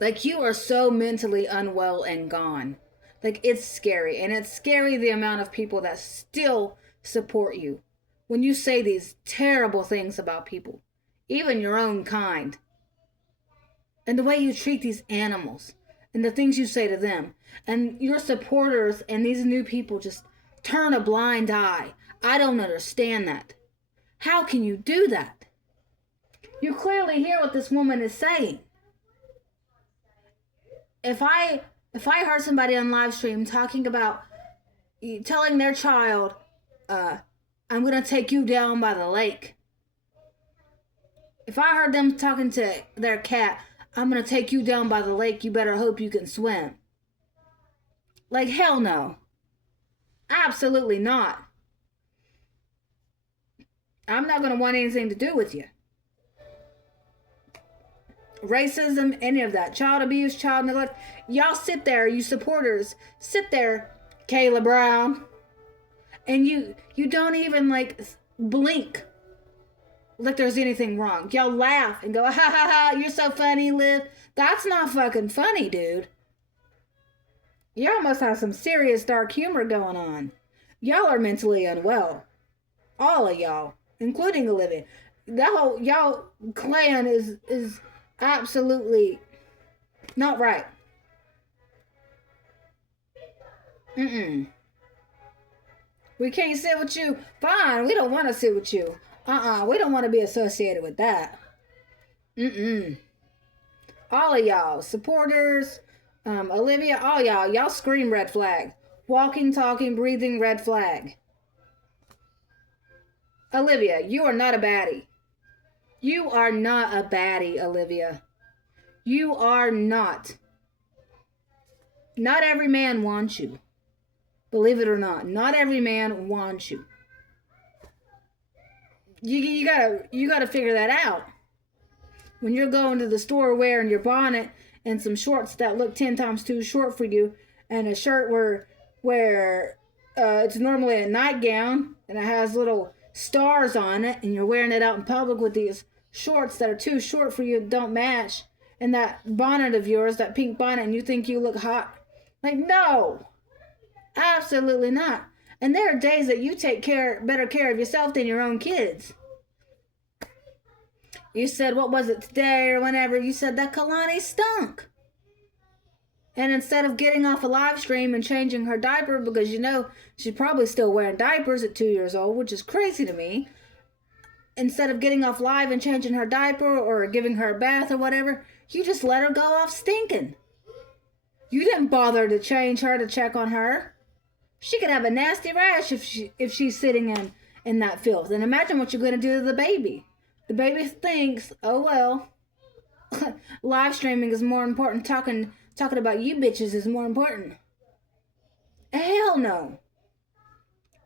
Like, you are so mentally unwell and gone. Like, it's scary. And it's scary the amount of people that still support you when you say these terrible things about people, even your own kind. And the way you treat these animals and the things you say to them. And your supporters and these new people just turn a blind eye. I don't understand that. How can you do that? You clearly hear what this woman is saying. If I heard somebody on live stream talking about telling their child, I'm going to take you down by the lake. If I heard them talking to their cat, I'm going to take you down by the lake, you better hope you can swim. Like, hell no. Absolutely not. I'm not going to want anything to do with you. Racism, any of that. Child abuse, child neglect. Y'all sit there, you supporters. Sit there, Kayla Brown. And you don't even, like, blink like there's anything wrong. Y'all laugh and go, ha ha ha, you're so funny, Liv. That's not fucking funny, dude. Y'all must have some serious dark humor going on. Y'all are mentally unwell. All of y'all, including Olivia. That whole y'all clan is absolutely not right. We can't sit with you. Fine, we don't want to sit with you. We don't want to be associated with that. All of y'all, supporters, Olivia, all y'all scream red flag. Walking, talking, breathing, red flag. Olivia, you are not a baddie. You are not a baddie, Olivia. You are not. Not every man wants you. Believe it or not, not every man wants you. You gotta figure that out. When you're going to the store wearing your bonnet and some shorts that look 10 times too short for you, and a shirt where it's normally a nightgown and it has little stars on it, and you're wearing it out in public with these shorts that are too short for you, don't match, and that bonnet of yours, that pink bonnet, and you think you look hot. Like, no, absolutely not. And there are days that you take better care of yourself than your own kids. You said, what was it, today or whenever, you said that Kalani stunk. And instead of getting off a live stream and changing her diaper, because you know she's probably still wearing diapers at 2 years old, which is crazy to me. Instead of getting off live and changing her diaper or giving her a bath or whatever, you just let her go off stinking. You didn't bother to change her to check on her. She could have a nasty rash if she's sitting in that filth. And imagine what you're going to do to the baby. The baby thinks, oh well, live streaming is more important. Talking about you bitches is more important. Hell no.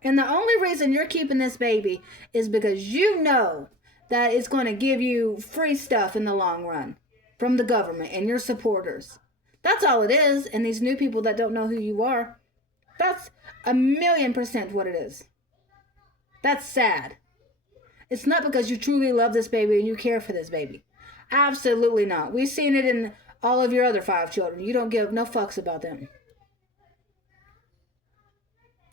And the only reason you're keeping this baby is because you know that it's going to give you free stuff in the long run from the government and your supporters. That's all it is. And these new people that don't know who you are, that's 1,000,000% what it is. That's sad. It's not because you truly love this baby and you care for this baby. Absolutely not. We've seen it in all of your other 5 children. You don't give no fucks about them.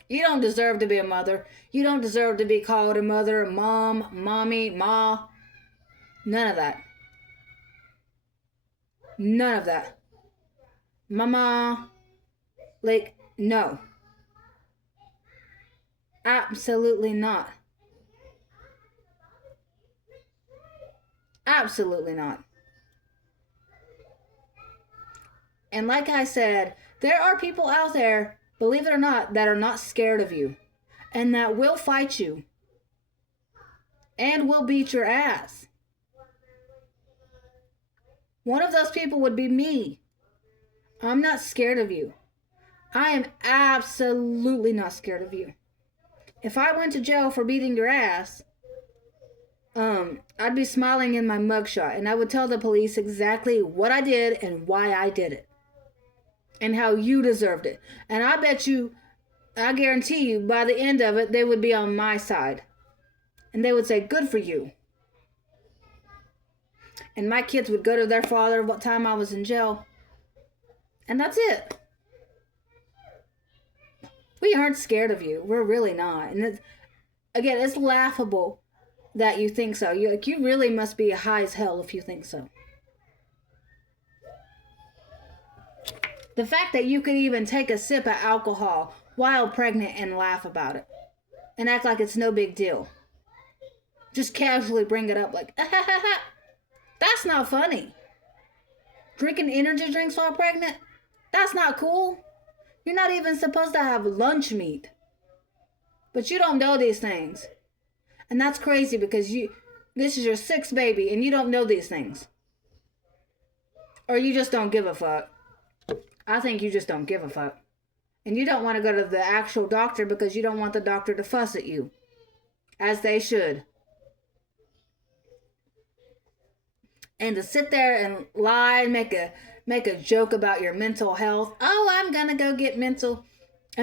You don't deserve to be a mother. You don't deserve to be called a mother, mom, mommy, ma. None of that. None of that. Mama. Like, no. Absolutely not. Absolutely not. And like I said, there are people out there, believe it or not, that are not scared of you and that will fight you and will beat your ass. One of those people would be me. I'm not scared of you. I am absolutely not scared of you. If I went to jail for beating your ass, I'd be smiling in my mugshot, and I would tell the police exactly what I did and why I did it and how you deserved it. And I bet you, I guarantee you, by the end of it, they would be on my side. And they would say, good for you. And my kids would go to their father what time I was in jail. And that's it. We aren't scared of you. We're really not. And it's laughable that you think so. You really must be high as hell if you think so. The fact that you could even take a sip of alcohol while pregnant and laugh about it and act like it's no big deal. Just casually bring it up like, that's not funny. Drinking energy drinks while pregnant? That's not cool. You're not even supposed to have lunch meat. But you don't know these things. And that's crazy because this is your 6th baby and you don't know these things. Or you just don't give a fuck. I think you just don't give a fuck. And you don't want to go to the actual doctor because you don't want the doctor to fuss at you. As they should. And to sit there and lie and make a joke about your mental health. Oh, I'm going to go get a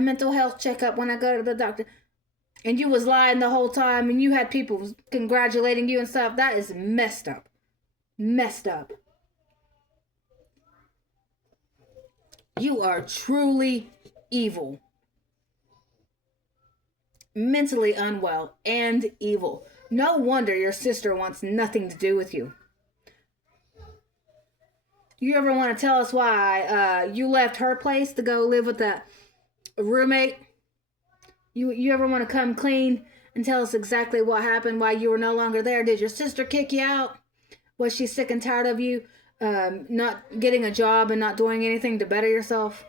mental health checkup when I go to the doctor. And you was lying the whole time and you had people congratulating you and stuff. That is messed up. Messed up. You are truly evil. Mentally unwell and evil. No wonder your sister wants nothing to do with you. You ever want to tell us why you left her place to go live with that roommate? You ever want to come clean and tell us exactly what happened, why you were no longer there? Did your sister kick you out? Was she sick and tired of you not getting a job and not doing anything to better yourself?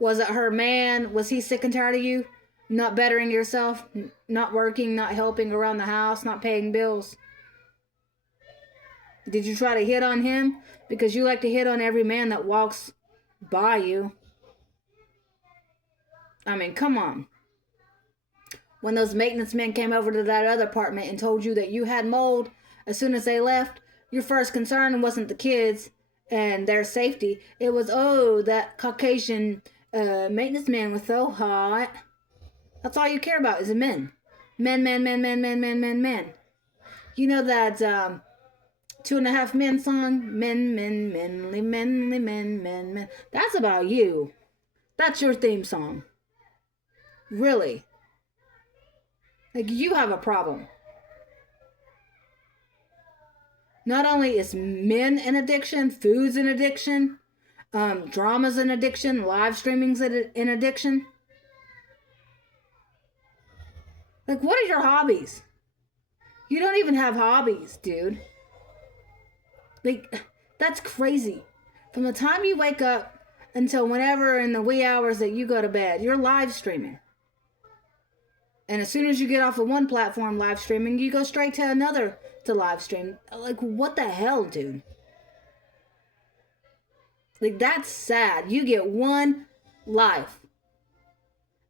Was it her man? Was he sick and tired of you? Not bettering yourself? Not working, not helping around the house, not paying bills? Did you try to hit on him? Because you like to hit on every man that walks by you. I mean, come on. When those maintenance men came over to that other apartment and told you that you had mold as soon as they left, your first concern wasn't the kids and their safety. It was, oh, that Caucasian maintenance man was so hot. That's all you care about is the men. Men, men, men, men, men, men, men, men. You know that 2.5 Men song? Men, men, menly, menly, men, men, men. That's about you. That's your theme song. Really. Like, you have a problem. Not only is men an addiction, food's an addiction, drama's an addiction, live streaming's an addiction. Like, what are your hobbies? You don't even have hobbies, dude. Like, that's crazy. From the time you wake up until whenever in the wee hours that you go to bed, you're live streaming. And as soon as you get off of one platform live streaming, you go straight to another to live stream. Like, what the hell, dude? Like, that's sad. You get one life.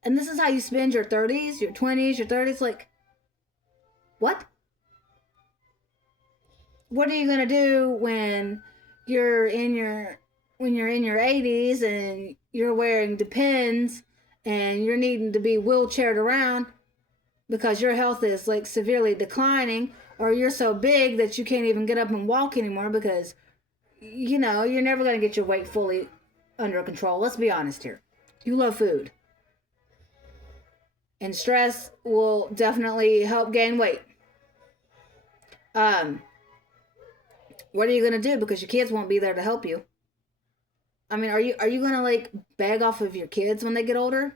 And this is how you spend your 30s, your 20s, your 30s. Like, what? What are you going to do when you're in your 80s and you're wearing Depends and you're needing to be wheelchaired around because your health is like severely declining, or you're so big that you can't even get up and walk anymore because, you know, you're never going to get your weight fully under control. Let's be honest here. You love food. And stress will definitely help gain weight. What are you going to do? Because your kids won't be there to help you. I mean, are you going to like beg off of your kids when they get older?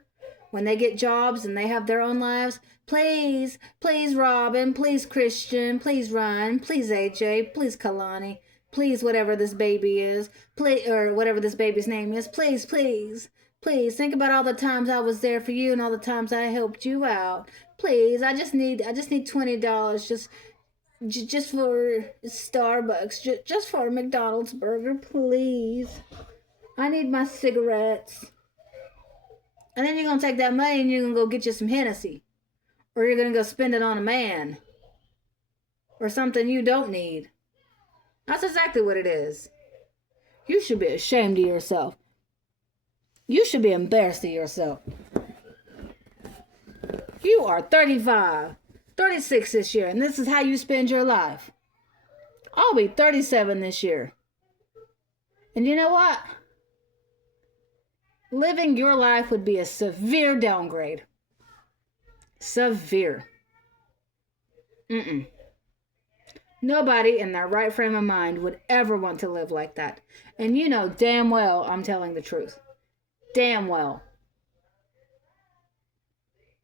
When they get jobs and they have their own lives? Please, please Robin, please Christian, please Ryan, please AJ, please Kalani, please whatever this baby is, please, or whatever this baby's name is, please, please, please think about all the times I was there for you and all the times I helped you out. Please, I just need $20 just for Starbucks, just for a McDonald's burger, please. I need my cigarettes. And then you're going to take that money and you're going to go get you some Hennessy. Or you're going to go spend it on a man. Or something you don't need. That's exactly what it is. You should be ashamed of yourself. You should be embarrassed of yourself. You are 35, 36 this year, and this is how you spend your life. I'll be 37 this year. And you know what? Living your life would be a severe downgrade. Severe. Nobody in their right frame of mind would ever want to live like that. And you know damn well I'm telling the truth. Damn well.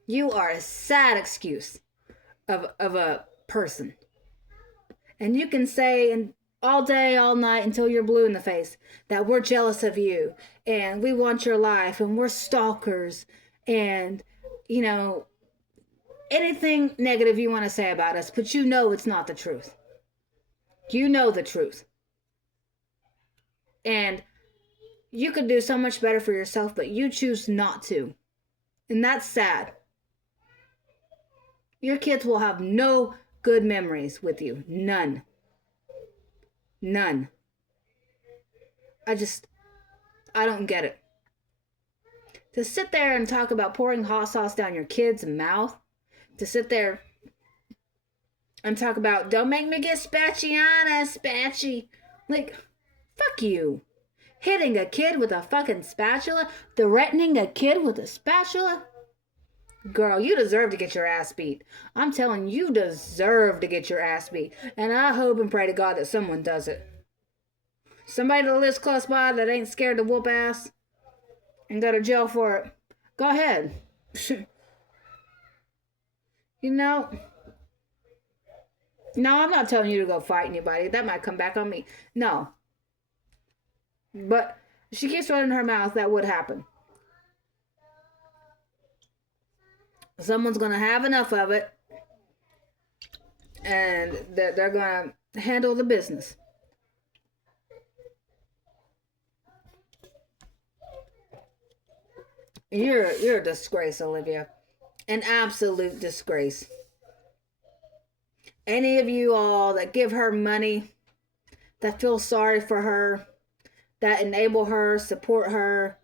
You are a sad excuse of a person. And you can say and all day, all night, until you're blue in the face, that we're jealous of you, and we want your life, and we're stalkers, and, you know, anything negative you want to say about us, but you know it's not the truth. You know the truth. And you could do so much better for yourself, but you choose not to. And that's sad. Your kids will have no good memories with you. None. None. I don't get it. To sit there and talk about pouring hot sauce down your kid's mouth, to sit there and talk about, don't make me get spatchy. Like, fuck you. Hitting a kid with a fucking spatula, threatening a kid with a spatula. Girl, you deserve to get your ass beat. I'm telling you, deserve to get your ass beat. And I hope and pray to God that someone does it. Somebody that lives close by that ain't scared to whoop ass and go to jail for it. Go ahead. You know, No, I'm not telling you to go fight anybody. That might come back on me. No. But she keeps running her mouth, that would happen. Someone's going to have enough of it, and they're going to handle the business. You're a disgrace, Olivia. An absolute disgrace. Any of you all that give her money, that feel sorry for her, that enable her, support her,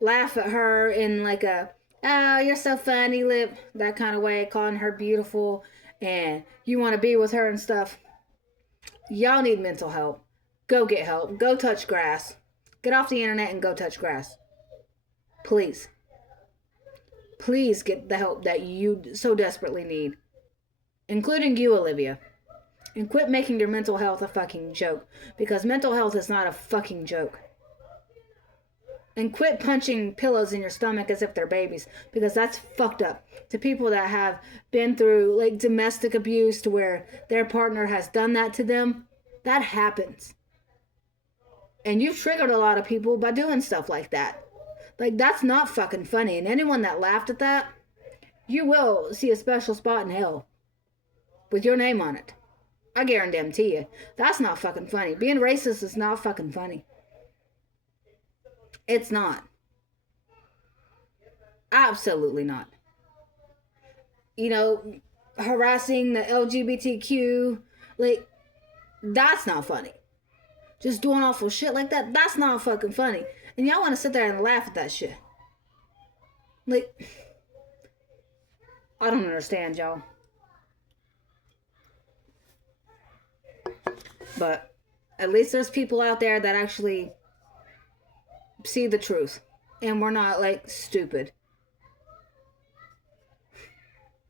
laugh at her in like a, oh, you're so funny, lip, that kind of way, calling her beautiful, and you want to be with her and stuff. Y'all need mental help. Go get help. Go touch grass. Get off the internet and go touch grass. Please. Please get the help that you so desperately need. Including you, Olivia. And quit making your mental health a fucking joke. Because mental health is not a fucking joke. And quit punching pillows in your stomach as if they're babies. Because that's fucked up. To people that have been through like domestic abuse to where their partner has done that to them. That happens. And you've triggered a lot of people by doing stuff like that. Like, that's not fucking funny. And anyone that laughed at that, you will see a special spot in hell. With your name on it. I guarantee you. That's not fucking funny. Being racist is not fucking funny. It's not. Absolutely not. You know, harassing the LGBTQ, like, that's not funny. Just doing awful shit like that, that's not fucking funny. And y'all want to sit there and laugh at that shit. Like, I don't understand, y'all. But at least there's people out there that actually see the truth. And we're not, like, stupid.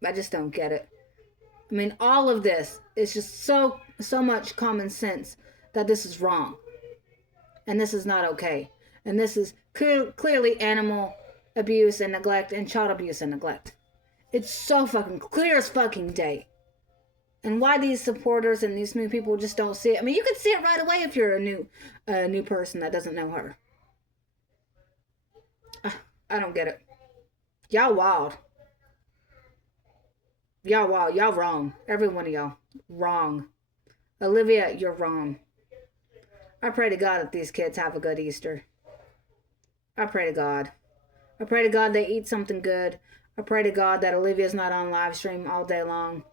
I just don't get it. I mean, all of this is just so much common sense that this is wrong. And this is not okay. And this is clearly animal abuse and neglect and child abuse and neglect. It's so fucking clear as fucking day. And why these supporters and these new people just don't see it. I mean, you can see it right away if you're a new person that doesn't know her. I don't get it. Y'all wild. Y'all wild. Y'all wrong. Every one of y'all. Wrong. Olivia, you're wrong. I pray to God that these kids have a good Easter. I pray to God. I pray to God they eat something good. I pray to God that Olivia's not on live stream all day long.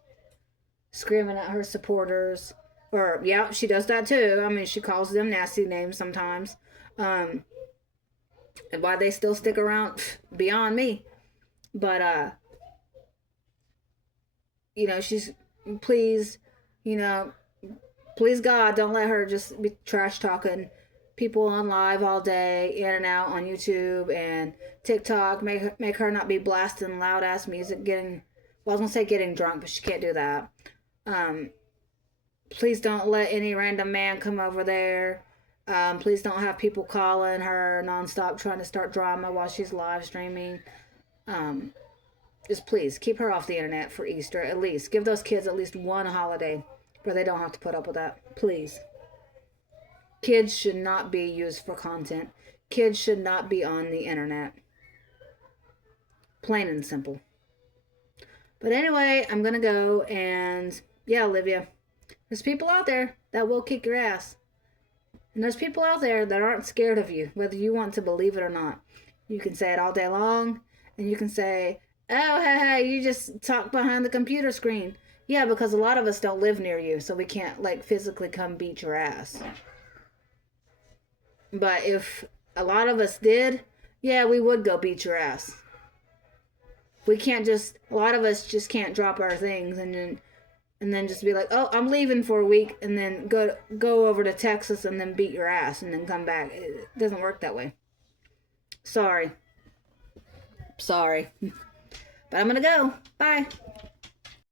Screaming at her supporters. Or, yeah, she does that too. I mean, she calls them nasty names sometimes. And why they still stick around, beyond me. But, you know, she's, please, you know, please God, don't let her just be trash talking people on live all day, in and out on YouTube and TikTok. Make her not be blasting loud ass music, getting, well, I was gonna say getting drunk, but she can't do that. Please don't let any random man come over there. Please don't have people calling her nonstop trying to start drama while she's live streaming. Just please keep her off the internet for Easter, at least. Give those kids at least one holiday where they don't have to put up with that. Please. Kids should not be used for content. Kids should not be on the internet. Plain and simple. But anyway, I'm going to go and, yeah, Olivia, there's people out there that will kick your ass. And there's people out there that aren't scared of you, whether you want to believe it or not. You can say it all day long, and you can say, oh, hey, you just talk behind the computer screen. Yeah, because a lot of us don't live near you, so we can't, like, physically come beat your ass. But if a lot of us did, yeah, we would go beat your ass. We can't just, a lot of us just can't drop our things and then just be like, oh, I'm leaving for a week, and then go over to Texas and then beat your ass and then come back. It doesn't work that way. Sorry. But I'm gonna go. Bye.